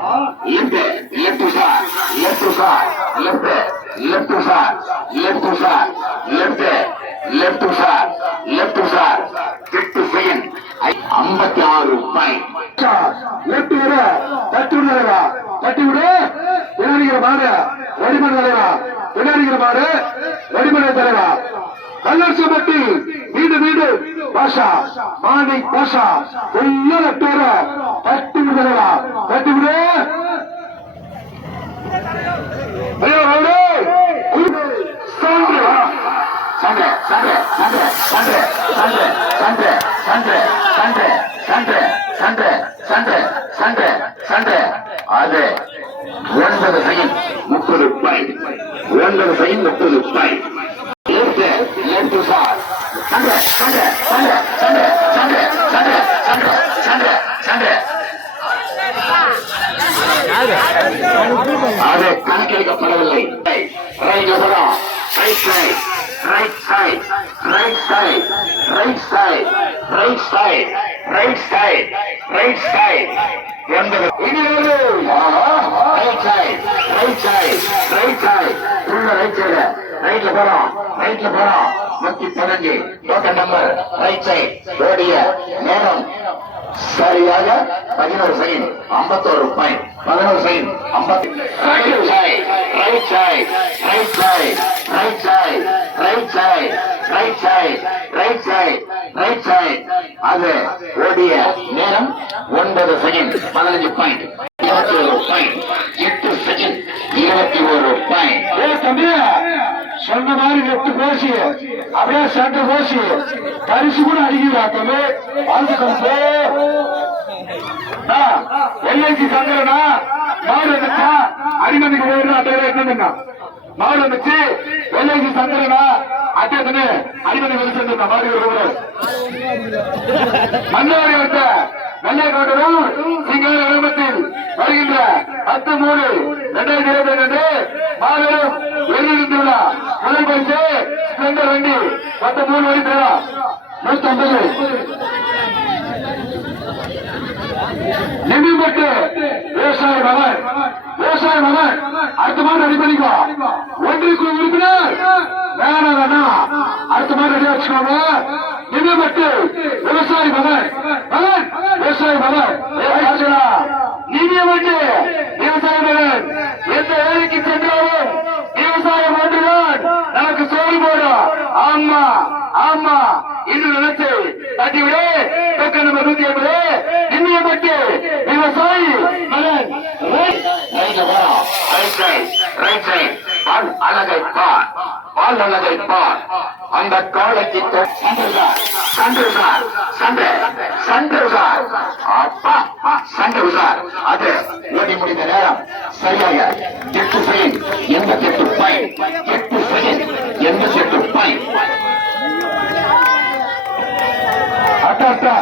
left to side, left to side, left to side, left to side, left to side, left to side, get to second. 56 point. Left வர தட்டி விடுறா, தட்டி விடு. வினாடிக்கிற மாடு வடிமணி தலைவா, வினாடிக்கிற மாடு வடிமணி தலைவா. கல்லர்சப்பட்டி வீடு வீடு பாஷா மாணிக் பாஷா உள்ள லெப்ட் வர தட்டி விடுறா, தட்டி விடு. ஐயோ road Sunday Sunday Sunday Sunday Sunday Sunday Sunday Sunday Sunday Sunday Sunday Sunday Sunday அது 9 second 30 point. 9 second 30 point. Left sir Sunday Sunday Sunday Sunday Sunday Sunday Sunday Sunday Sunday அது கணக்கெடுக்கப்படவில்லை. Right side, right side, right side, right side, right side, right side, right side. Right side, right side, right side. உள்ள right side. ரைட்ல போறோம், ரைட்ல போறோம். 115 token number right side. ஓடிய நேரம் சரியாக 11 second 51 point. 11 second 50. Right side, right side, right side, right side, right side, right side, right side, right side. அது ஓடிய நேரம் 9 second 15 point. 21 point. 8 second 21 point. தம்பி சொன்ன மாதிரி லெப்ட் போசி அப்படியே சென்டர் போசி பரிசு கூட அடிக்கிறா தம்பி. வாழ்த்துக்கள். எல்ஐசி சங்கரனா மாடு வந்துச்சா அடிமதிக்கு போயிடுறா. என்னன்னா மாடு வந்துச்சு எல்ஐசி சங்கரனா அட்டே அடிமதி வந்து மாடு மன்னாடி வந்த நல்ல காட்டணும் சிங்கார கிராமத்தில் வருகின்ற 10/3/2022 மாபெரும் வெளியிருந்துள்ள முதல் பரிசு ஸ்பிளெண்டர் வண்டி 13 வழி பேரா 150. நிதிப்பட்டு விவசாய மகன், விவசாய மகன் அடுத்த மாதிரி ரெடி பண்ணிக்கோ. ஒன்றியக்குழு உறுப்பினர் வேணா அடுத்த மாதிரி ரெடி வச்சுக்கோங்க. நிதிப்பட்டு விவசாய மகன், மகன் விவசாய மகன் நிதியப்பட்டு விவசாய மகன் எந்த வேலைக்கு சென்றாலும் விவசாயம் ஒன்றுதான் நமக்கு சோறு போடும். ஆமா ஆமா இன்னும் நினைச்சு தட்டிவிடு. பக்கம் நம்பர் 150 நிதியப்பட்டு விவசாயி மகன். அழகை பார், பால் அழகை பார். அந்த காலைக்கு அது ஓடி முடிந்த நேரம் சரியாக 8 செகண்ட் 88 பாயிண்ட். 8 second 88 point. அட்டா